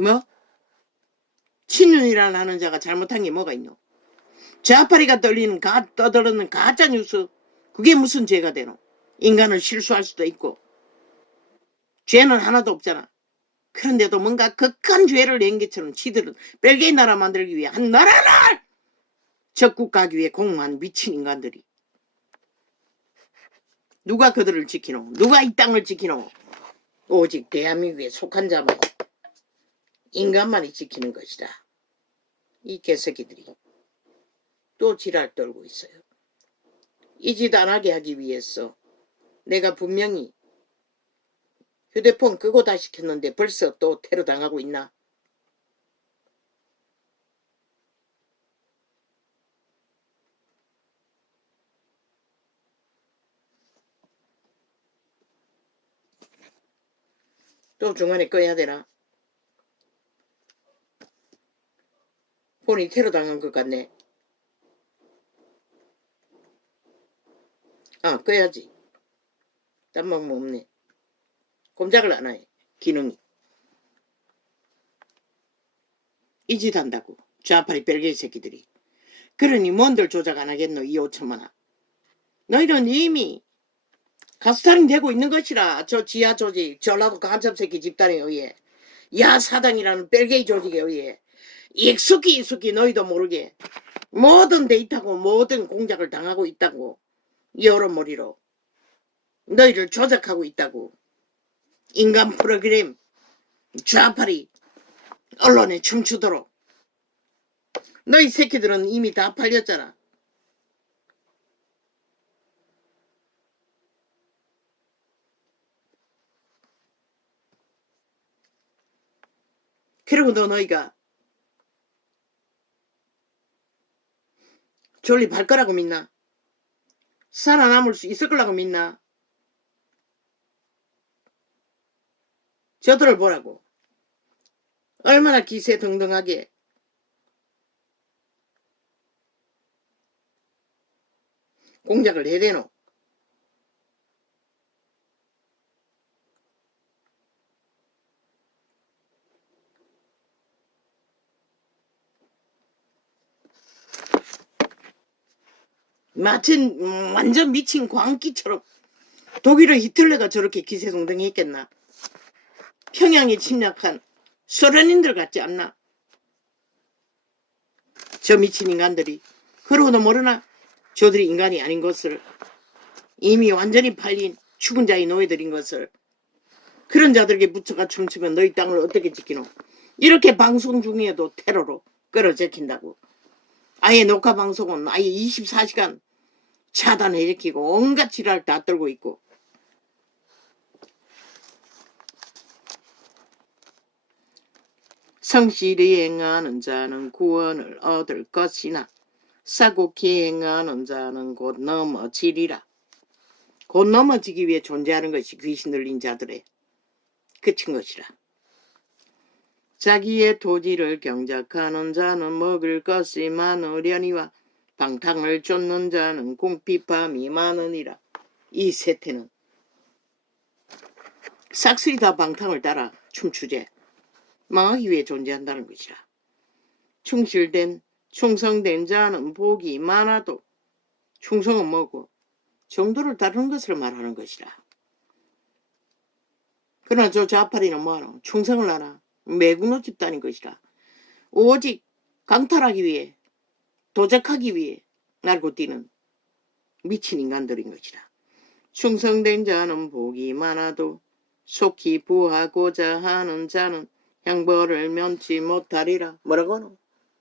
뭐? 친윤이라 하는 자가 잘못한 게 뭐가 있노? 좌파리가 떠들는 가짜뉴스, 그게 무슨 죄가 되노? 인간은 실수할 수도 있고 죄는 하나도 없잖아. 그런데도 뭔가 극한 죄를 낸 것처럼 지들은 벨기에 나라 만들기 위해 한 나라를 적국하기 위해 공모한 미친 인간들이. 누가 그들을 지키노? 누가 이 땅을 지키노? 오직 대한민국에 속한 자만, 인간만이 지키는 것이다. 이 개새끼들이 또 지랄 떨고 있어요. 이 짓 안 하게 하기 위해서 내가 분명히 휴대폰 끄고 다시 켰는데 벌써 또 테러 당하고 있나? 또 중간에 꺼야 되나? 폰이 테러 당한 것 같네. 아, 꺼야지. 딴 방법 없네. 꼼짝을 안 해. 기능이. 이 짓 한다고. 좌파리 벨기에 새끼들이. 그러니 뭔들 조작 안 하겠노, 이 5천만원. 너희는 이미 가스타링 되고 있는 것이라. 저 지하 조직, 전라도 간첩새끼 집단에 의해, 야사당이라는 벨기에 조직에 의해 익숙히 너희도 모르게 모든 데이터고 모든 공작을 당하고 있다고. 여러머리로 너희를 조작하고 있다고. 인간 프로그램 좌파리 언론에 춤추도록. 너희 새끼들은 이미 다 팔렸잖아. 그러고도 너희가 존립할 거라고 믿나? 살아남을 수 있을 거라고 믿나? 저들을 보라고. 얼마나 기세등등하게 공작을 해대노. 마치 완전 미친 광기처럼. 독일의 히틀러가 저렇게 기세등등했겠나? 평양에 침략한 소련인들 같지 않나? 저 미친 인간들이. 그러고도 모르나? 저들이 인간이 아닌 것을. 이미 완전히 팔린 죽은 자의 노예들인 것을. 그런 자들에게 묻혀가 춤추면 너희 땅을 어떻게 지키노? 이렇게 방송 중에도 테러로 끌어제킨다고. 아예 녹화 방송은 아예 24시간 차단해제키고 온갖 지랄 다 떨고 있고. 성실히 행하는 자는 구원을 얻을 것이나 사곡히 행하는 자는 곧 넘어지리라. 곧 넘어지기 위해 존재하는 것이 귀신 들린 자들의 끝인 것이라. 자기의 토지를 경작하는 자는 먹을 것이 많으려니와 방탕을 쫓는 자는 궁핍함이 많으니라. 이 세태는 싹쓸이 다 방탕을 따라 춤추제 망하기 위해 존재한다는 것이라. 충성된 자는 복이 많아도 충성은 뭐고 정도를 다루는 것을 말하는 것이라. 그러나 저 좌파리는 뭐하노? 충성을 하나? 매국노 집단인 것이라. 오직 강탈하기 위해, 도적하기 위해 날고 뛰는 미친 인간들인 것이라. 충성된 자는 복이 많아도 속히 부하고자 하는 자는 형벌을 면치 못하리라. 뭐라고 하노?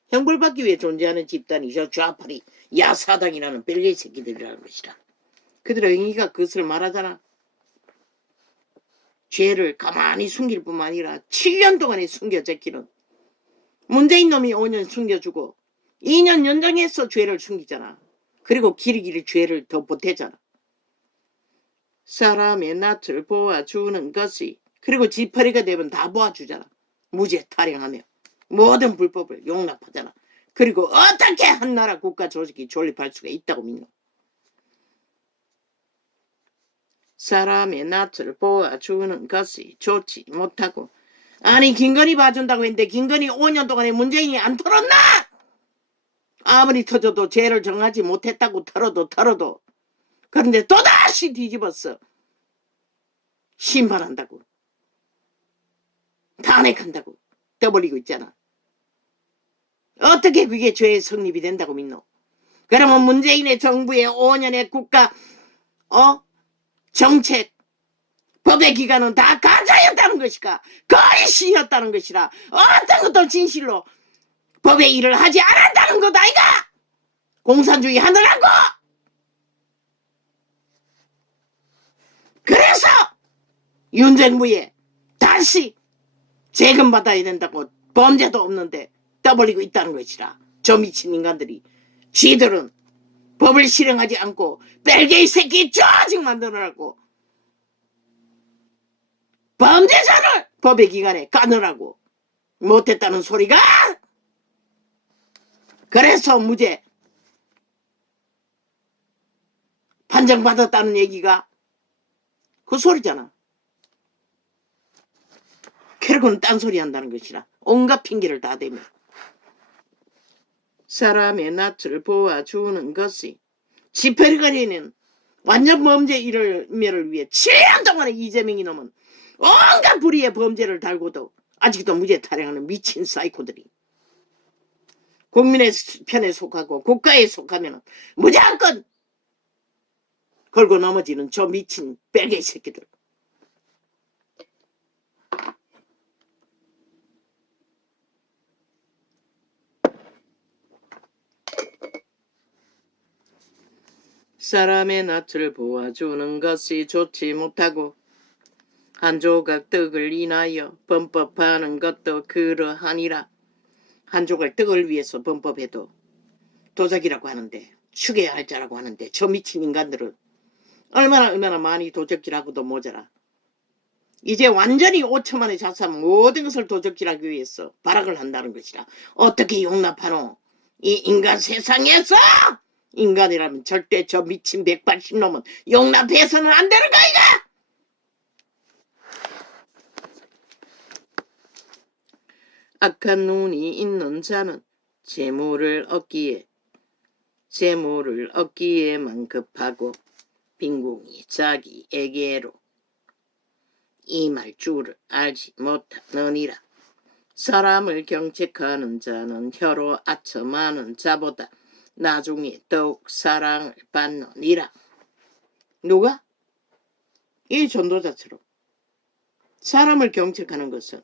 형벌받기 위해 존재하는 집단이 저 좌파리 야사당이라는 벨기에 새끼들이라는 것이라. 그들의 행위가 그것을 말하잖아. 죄를 가만히 숨길 뿐만 아니라 7년 동안에 숨겨 제끼는. 문재인 놈이 5년 숨겨주고 2년 연장해서 죄를 숨기잖아. 그리고 길이길이 죄를 더 보태잖아. 사람의 낯을 보아주는 것이. 그리고 지파리가 되면 다 보아주잖아. 무죄 타령하며 모든 불법을 용납하잖아. 그리고 어떻게 한 나라 국가 조직이 존립할 수가 있다고 믿노? 사람의 낯을 보아주는 것이 좋지 못하고 아니 김건희 봐준다고 했는데 김건희 5년 동안에 문재인이 안 털었나? 아무리 터져도 죄를 정하지 못했다고 털어도 그런데 또다시 뒤집었어. 심판한다고 탄핵한다고 떠벌리고 있잖아. 어떻게 그게 죄의 성립이 된다고 믿노? 그러면 문재인의 정부의 5년의 국가 정책 법의 기간은 다 가짜였다는 것이까 거의 시였다는 것이라 어떤 것도 진실로 법의 일을 하지 않았다는 것 아이가? 공산주의 하느라고. 그래서 윤정부에 다시 재금 받아야 된다고 범죄도 없는데 떠벌리고 있다는 것이라. 저 미친 인간들이 쥐들은 법을 실행하지 않고 벨게이 새끼 조직 만들어라고 범죄자를 법의 기관에 까느라고 못했다는 소리가. 그래서 무죄 판정받았다는 얘기가 그 소리잖아. 결국은 딴소리 한다는 것이라. 온갖 핑계를 다 대며 사람의 낯을 보아주는 것이 집회를 완전 범죄 일멸을 위해 7년 동안에 이재명이 놈은 온갖 불의의 범죄를 달고도 아직도 무죄 타령하는 미친 사이코들이 국민의 편에 속하고 국가에 속하면 무조건 걸고 넘어지는 저 미친 벨게이 새끼들. 사람의 낯을 보아주는 것이 좋지 못하고 한 조각 떡을 인하여 범법하는 것도 그러하니라. 한 조각 떡을 위해서 범법해도 도적이라고 하는데 죽여야 할 자라고 하는데 저 미친 인간들은 얼마나 많이 도적질하고도 모자라. 이제 완전히 5천만의 자산 모든 것을 도적질하기 위해서 발악을 한다는 것이라. 어떻게 용납하노? 이 인간 세상에서 인간이라면 절대 저 미친 180놈은 용납해서는 안 되는 거 이가. 악한 눈이 있는 자는 재물을 얻기에만 급하고 빈궁이 자기에게로 임할 줄을 알지 못하느니라. 사람을 경책하는 자는 혀로 아첨하는 자보다 나중에 더욱 사랑을 받느니라. 누가? 이 전도자처럼 사람을 경책하는 것은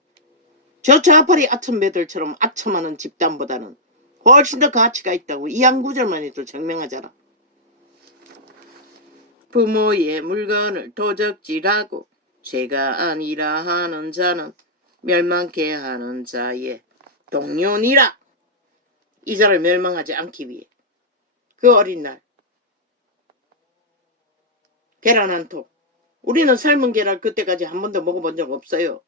저 좌파리 아첨매들처럼 아첨하는 집단보다는 훨씬 더 가치가 있다고 이 한 구절만 해도 증명하잖아. 부모의 물건을 도적질하고 죄가 아니라 하는 자는 멸망케 하는 자의 동료니라. 이 자를 멸망하지 않기 위해 그 어린 날 계란 한 통. 우리는 삶은 계란 그때까지 한 번도 먹어본 적 없어요.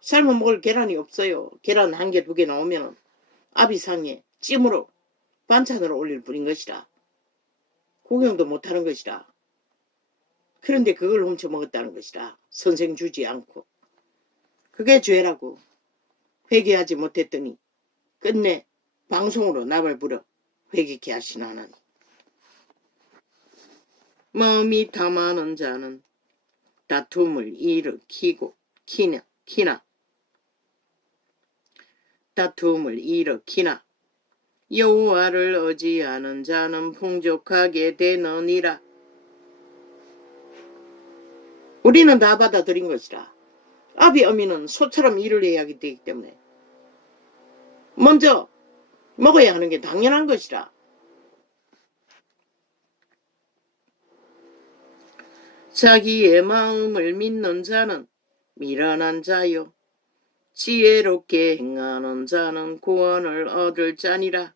삶아 먹을 계란이 없어요. 계란 한 개, 두 개 나오면 아비상에 찜으로 반찬으로 올릴 뿐인 것이라. 구경도 못하는 것이라. 그런데 그걸 훔쳐 먹었다는 것이라. 선생 주지 않고. 그게 죄라고. 회개하지 못했더니 끝내 방송으로 나발 불어 회개케 하시나 하나니. 마음이 탐하는 자는 다툼을 일으키나 여호와를 의지하는 자는 풍족하게 되느니라. 우리는 다 받아들인 것이라. 아비 어미는 소처럼 일을 해야 하기 때문에 먼저 먹어야 하는 게 당연한 것이라. 자기의 마음을 믿는 자는 미련한 자요 지혜롭게 행하는 자는 구원을 얻을 자니라.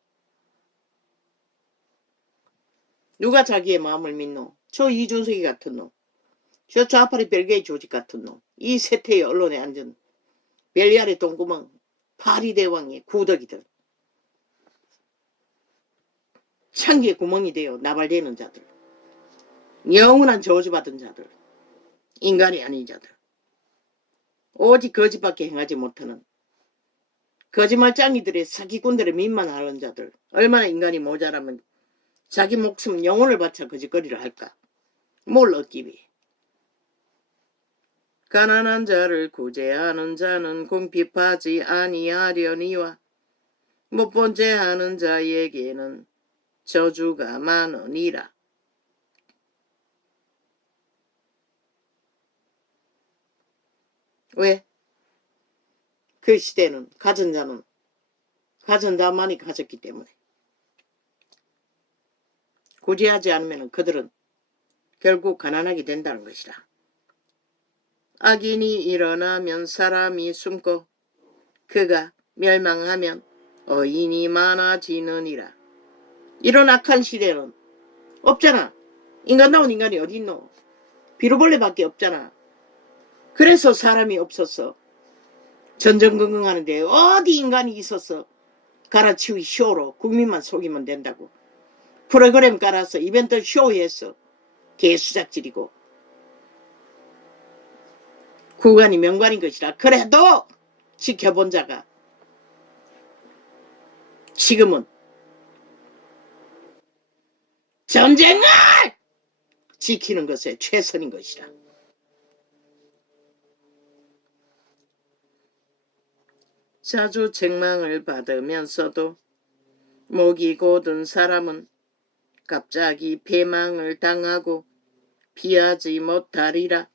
누가 자기의 마음을 믿노? 저 이준석이 같은 놈, 저 좌파리 벨게이 조직 같은 놈, 이 세태의 언론에 앉은 벨리알의 똥구멍 파리대왕의 구더기들, 창기의 구멍이 되어 나발되는 자들, 영원한 저주받은 자들, 인간이 아닌 자들. 오직 거짓밖에 행하지 못하는 거짓말장이들의 사기꾼들의 민만하는 자들. 얼마나 인간이 모자라면 자기 목숨 영혼을 바쳐 거짓거리를 할까. 뭘 얻기 위해. 가난한 자를 구제하는 자는 궁핍하지 아니하려니와 못본 죄 하는 자에게는 저주가 많으니라. 왜? 그 시대는 가진 자는 가진 자만이 가졌기 때문에. 구제하지 않으면 그들은 결국 가난하게 된다는 것이라. 악인이 일어나면 사람이 숨고 그가 멸망하면 어인이 많아지느니라. 이런 악한 시대는 없잖아. 인간다운 인간이 어디 있노? 비로벌레밖에 없잖아. 그래서 사람이 없었어. 전전긍긍하는데 어디 인간이 있었어. 갈아치우기 쇼로 국민만 속이면 된다고. 프로그램 깔아서 이벤트 쇼했어. 개수작질이고. 구간이 명관인 것이라. 그래도 지켜본 자가 지금은 전쟁을 지키는 것에 최선인 것이라. 자주 책망을 받으면서도 목이 곧은 사람은 갑자기 패망을 당하고 피하지 못하리라.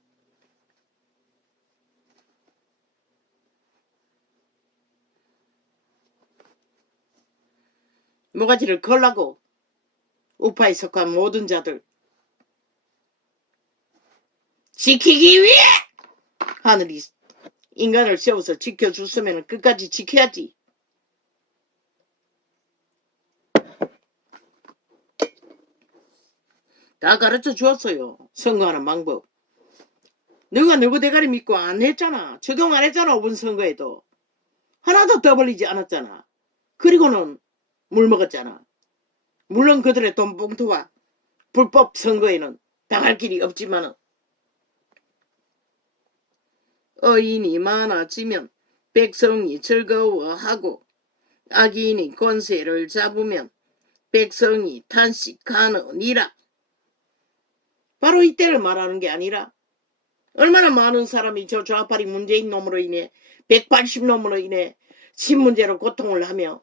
모가지를 걸라고 우파에 속한 모든 자들 지키기 위해 하늘이 인간을 세워서 지켜줬으면 끝까지 지켜야지. 다 가르쳐 주었어요. 선거하는 방법. 너가 누구 대가리 믿고 안 했잖아. 적용 안 했잖아. 5분 선거에도. 하나도 떠벌리지 않았잖아. 그리고는 물 먹었잖아. 물론 그들의 돈봉투와 불법 선거에는 당할 길이 없지만은 어인이 많아지면 백성이 즐거워하고 악인이 권세를 잡으면 백성이 탄식하느니라. 바로 이때를 말하는 게 아니라 얼마나 많은 사람이 저 좌파리 문재인 놈으로 인해 180놈으로 인해 신문제로 고통을 하며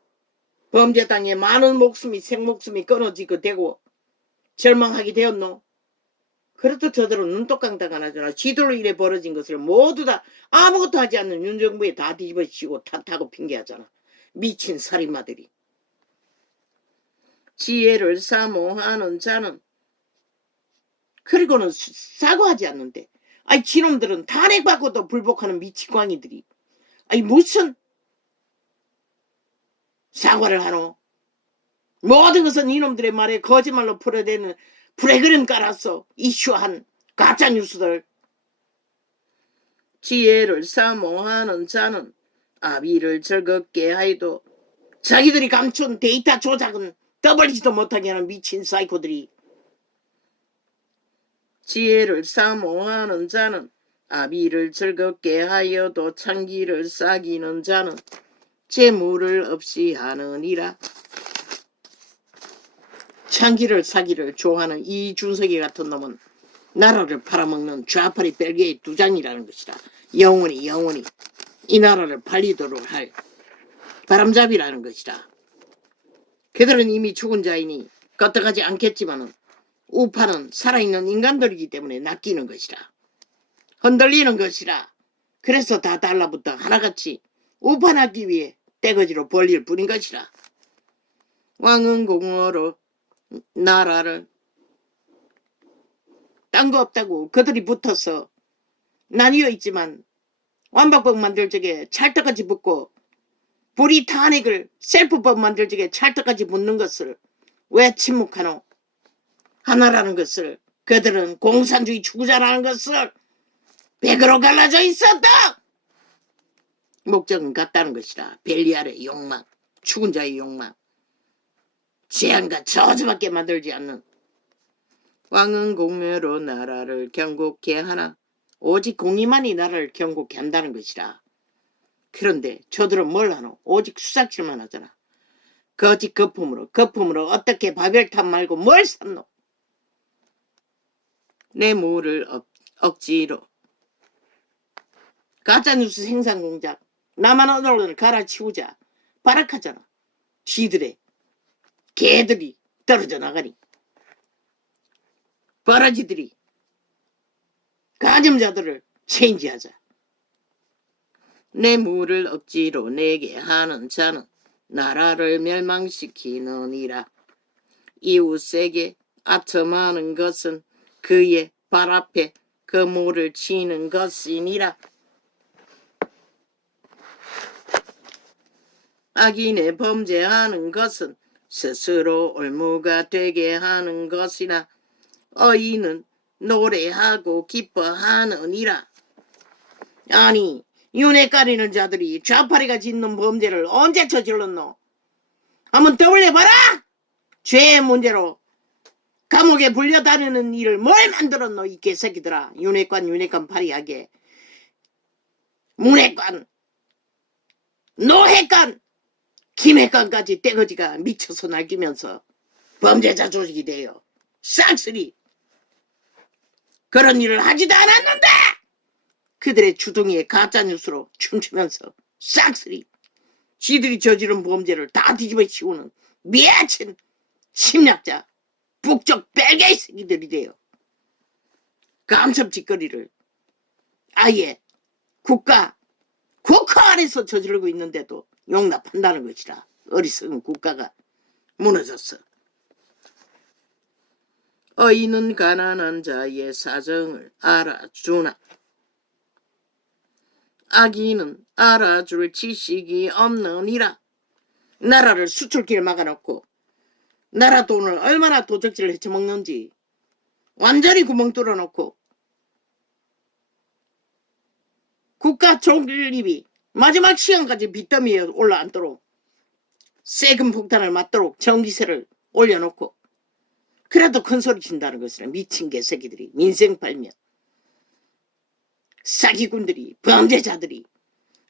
범죄당에 많은 목숨이 생목숨이 끊어지게 되고 절망하게 되었노. 그래도 저들은 눈독강당 안 하잖아. 지들로 인해 벌어진 것을 모두 다 아무것도 하지 않는 윤정부에 다 뒤집어씌고 탓하고 핑계하잖아. 미친 살인마들이. 지혜를 사모하는 자는 그리고는 사과하지 않는데 아니 지놈들은 탄핵받고도 불복하는 미치광이들이 아니 무슨 사과를 하노? 모든 것은 이놈들의 말에 거짓말로 풀어대는 프로그램 깔았어. 이슈한 가짜뉴스들. 지혜를 사모하는 자는 아비를 즐겁게 하여도 자기들이 감춘 데이터 조작은 떠벌리지도 못하게 하는 미친 사이코들이. 지혜를 사모하는 자는 아비를 즐겁게 하여도 창기를 싸기는 자는 재물을 없이 하느니라. 창기를 사기를 좋아하는 이준석이 같은 놈은 나라를 팔아먹는 좌파리 벨기에 두장이라는 것이다. 영원히 이 나라를 팔리도록 할 바람잡이라는 것이다. 그들은 이미 죽은 자이니 껐떡하지 않겠지만은 우파는 살아있는 인간들이기 때문에 낚이는 것이라. 흔들리는 것이라. 그래서 다 달라붙어 하나같이 우파하기 위해 떼거지로 벌릴 뿐인 것이라. 왕은 공허로 나라를 딴 거 없다고 그들이 붙어서 나뉘어 있지만 완박법 만들 적에 찰떡같이 붙고 불이 탄핵을 셀프법 만들 적에 찰떡같이 붙는 것을 왜 침묵하노? 하나라는 것을 그들은 공산주의 추구자라는 것을 백으로 갈라져 있었다. 목적은 같다는 것이라. 벨리알의 욕망, 죽은 자의 욕망, 재앙과 저주밖에 만들지 않는. 왕은 공매로 나라를 경고케 하나 오직 공의만이 나라를 경고케 한다는 것이라. 그런데 저들은 뭘 하노? 오직 수작질만 하잖아. 거짓 거품으로 어떻게 바벨탑 말고 뭘 삼노? 내 무를 억지로 가짜뉴스 생산공작 나만 언론을 갈아치우자 발악하잖아. 지들의 개들이 떨어져 나가니 버러지들이 가점자들을 체인지하자. 내 무를 억지로 내게 하는 자는 나라를 멸망시키느니라. 이웃에게 아첨하는 것은 그의 발 앞에 그 모를 치는 것이니라. 악인의 범죄하는 것은 스스로 올무가 되게 하는 것이나 의인은 노래하고 기뻐하느니라. 아니 윤회 가리는 자들이 좌파리가 짓는 범죄를 언제 저질렀노? 한번 떠올려봐라. 죄의 문제로 감옥에 불려다니는 일을 뭘 만들었노 이 개새끼들아. 윤회관 파리하게 문회관 노회관 김회관까지 떼거지가 미쳐서 날뛰면서 범죄자 조직이 돼요. 쌍쓰리 그런 일을 하지도 않았는데 그들의 주둥이에 가짜뉴스로 춤추면서 쌍쓰리 지들이 저지른 범죄를 다 뒤집어 씌우는 미친 심리학자 북쪽 벨게이 새끼들이 돼요. 감첩짓거리를 아예 국가 안에서 저지르고 있는데도 용납한다는 것이라. 어리석은 국가가 무너졌어. 의인은 가난한 자의 사정을 알아주나 악인은 알아줄 지식이 없느니라. 나라를 수출길 막아놓고 나라 돈을 얼마나 도적질을 헤쳐먹는지 완전히 구멍 뚫어놓고 국가 총립이 마지막 시간까지 빚더미에 올라앉도록 세금 폭탄을 맞도록 전기세를 올려놓고 그래도 큰소리 친다는 것이라. 미친 개새끼들이 민생 팔면 사기꾼들이 범죄자들이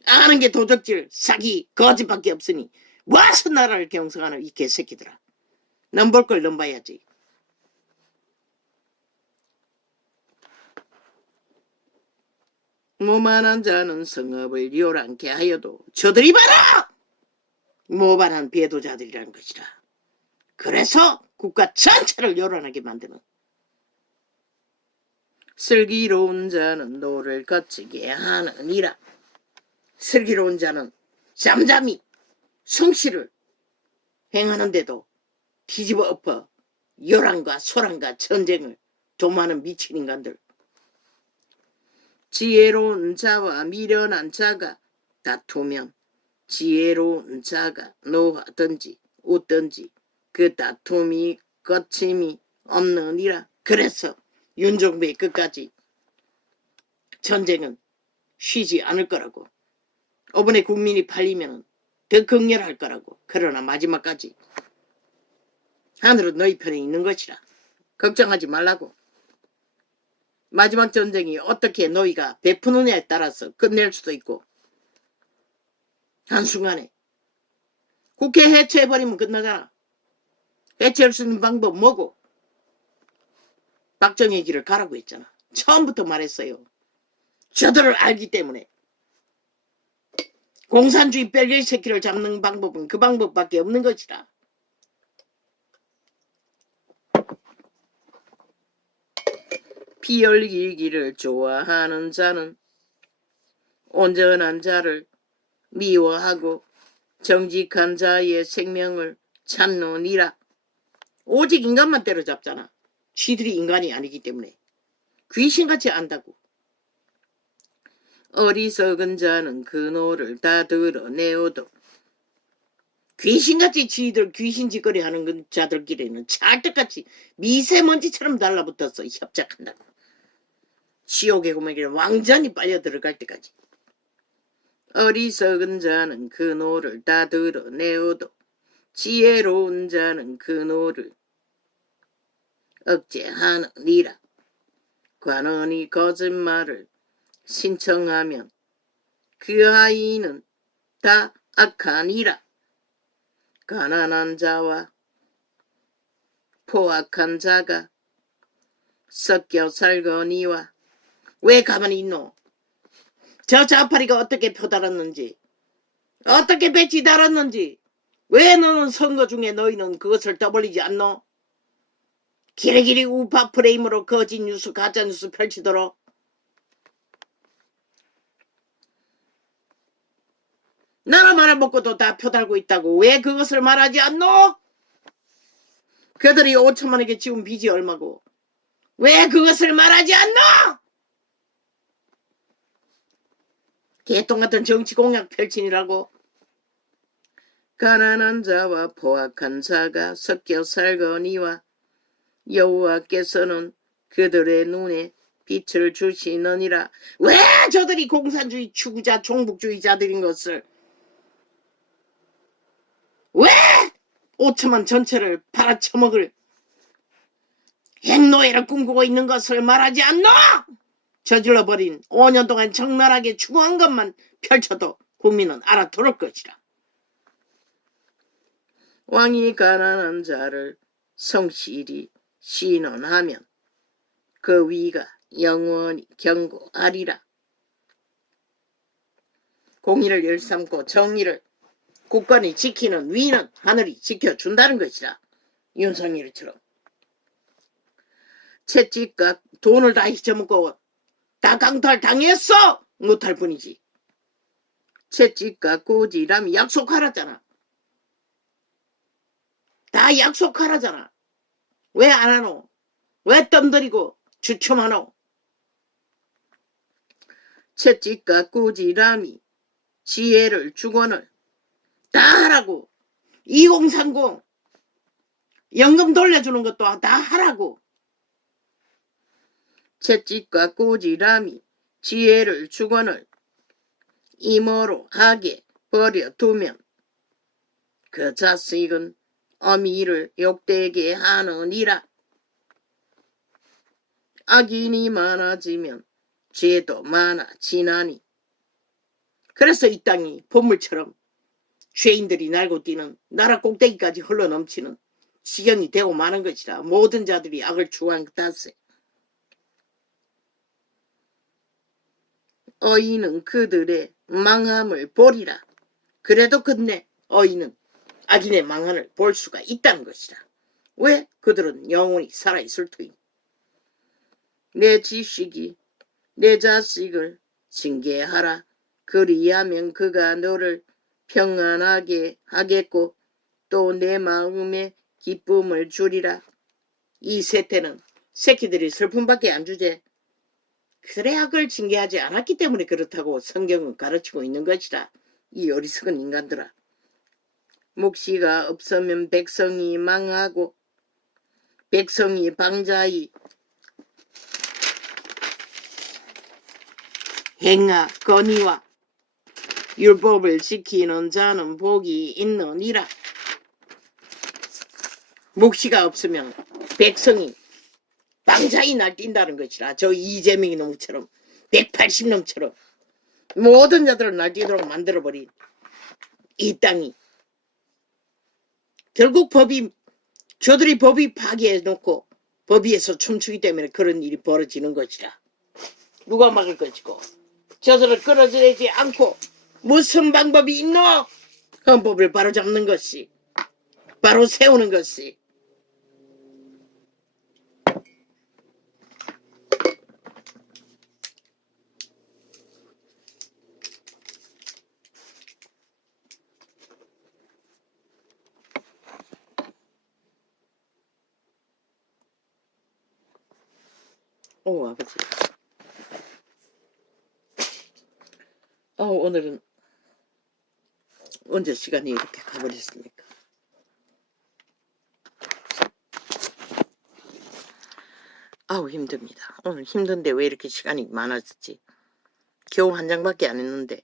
아는 게 도적질 사기 거짓밖에 없으니 와서 나라를 경성하는 이 개새끼들아. 넌 볼 걸 넌 봐야지. 모만한 자는 성읍을 요란케 하여도 저들이 바로 모반한 배도자들이라는 것이라. 그래서 국가 전체를 요란하게 만드는 슬기로운 자는 노를 거치게 하느니라. 슬기로운 자는 잠잠히 성실을 행하는데도 뒤집어 엎어 요란과 소란과 전쟁을 도모하는 미친 인간들. 지혜로운 자와 미련한 자가 다투면 지혜로운 자가 노하든지 웃든지 그 다툼이 거침이 없느니라. 그래서 윤종배의 끝까지 전쟁은 쉬지 않을 거라고. 이번에 국민이 팔리면 더 극렬할 거라고. 그러나 마지막까지 하늘은 너희 편에 있는 것이라. 걱정하지 말라고. 마지막 전쟁이 어떻게 너희가 베푸느냐에 따라서 끝낼 수도 있고 한순간에 국회 해체해버리면 끝나잖아. 해체할 수 있는 방법 뭐고? 박정희 길을 가라고 했잖아. 처음부터 말했어요. 저들을 알기 때문에. 공산주의 뺄개이 새끼를 잡는 방법은 그 방법밖에 없는 것이라. 피 흘리기를 좋아하는 자는 온전한 자를 미워하고 정직한 자의 생명을 찾느니라. 오직 인간만 때려잡잖아. 쥐들이 인간이 아니기 때문에 귀신같이 안다고. 어리석은 자는 그 노를 다 드러내어도 귀신같이 쥐들 귀신짓거리 하는 자들끼리는 찰떡같이 미세먼지처럼 달라붙어서 협작한다고. 지옥의 구멍에 완전히 빨려 들어갈 때까지. 어리석은 자는 그 노를 다 드러내어도 지혜로운 자는 그 노를 억제하느니라. 관원이 거짓말을 신청하면 그 아이는 다 악하니라. 가난한 자와 포악한 자가 섞여 살거니와. 왜 가만히 있노? 저 자파리가 어떻게 표달았는지, 어떻게 배치 달았는지, 왜 너는 선거 중에 너희는 그것을 떠벌리지 않노? 기리기리 우파 프레임으로 거짓 뉴스 가짜 뉴스 펼치도록. 나라 말아먹고도 다 표달고 있다고 왜 그것을 말하지 않노? 그들이 5천만에게 지운 빚이 얼마고 왜 그것을 말하지 않노? 개똥 같은 정치 공약 펼치니라고. 가난한 자와 포악한 자가 섞여 살거니와 여호와께서는 그들의 눈에 빛을 주시느니라. 왜 저들이 공산주의 추구자 종북주의자들인 것을, 왜 5천만 전체를 팔아쳐먹을 핵노예를 꿈꾸고 있는 것을 말하지 않노? 저질러버린 5년 동안 적나라하게 추구한 것만 펼쳐도 국민은 알아들을 것이라. 왕이 가난한 자를 성실히 신원하면 그 위가 영원히 견고하리라. 공의를 일삼고 정의를 국권이 지키는 위는 하늘이 지켜준다는 것이라. 윤석열처럼 채찍과 돈을 다 잊어먹고 다 강탈 당했어 못할 뿐이지. 채찍과 꾸지람이 약속하라잖아. 다 약속하라잖아. 왜 안 하노? 왜 덤들이고 주춤하노? 채찍과 꾸지람이 지혜를 주거늘 다 하라고. 2030 연금 돌려주는 것도 다 하라고. 채찍과 꾸지람이 지혜를 주거늘 이모로 하게 버려두면 그 자식은 어미를 욕되게 하느니라. 악인이 많아지면 죄도 많아지나니. 그래서 이 땅이 보물처럼 죄인들이 날고 뛰는 나라 꼭대기까지 흘러넘치는 지경이 되고 마는 것이라. 모든 자들이 악을 추구한 탓에 어이는 그들의 망함을 보리라. 그래도 끝내 어이는 악인의 망함을 볼 수가 있다는 것이라. 왜? 그들은 영원히 살아있을 터이니. 내 지식이 내 자식을 징계하라. 그리하면 그가 너를 평안하게 하겠고 또 내 마음에 기쁨을 주리라. 이 세태는 새끼들이 슬픔밖에 안 주제. 그들의 악을 징계하지 않았기 때문에 그렇다고 성경은 가르치고 있는 것이라. 이 어리석은 인간들아. 묵시가 없으면 백성이 망하고 백성이 방자히 행하거니와 율법을 지키는 자는 복이 있느니라. 묵시가 없으면 백성이 방자히 날뛴다는 것이라. 저 이재명이 놈처럼 180놈처럼 모든 자들을 날뛰도록 만들어버린 이 땅이 결국 저들이 법이 파괴해놓고 법 위에서 춤추기 때문에 그런 일이 벌어지는 것이라. 누가 막을 것이고 저들을 끌어들이지 않고 무슨 방법이 있노? 헌법을 바로잡는 것이, 바로 세우는 것이. 오, 아버지. 오늘은 언제 시간이 이렇게 가버렸습니까? 힘듭니다. 오늘 힘든데 왜 이렇게 시간이 많아졌지? 겨우 한 장밖에 안 했는데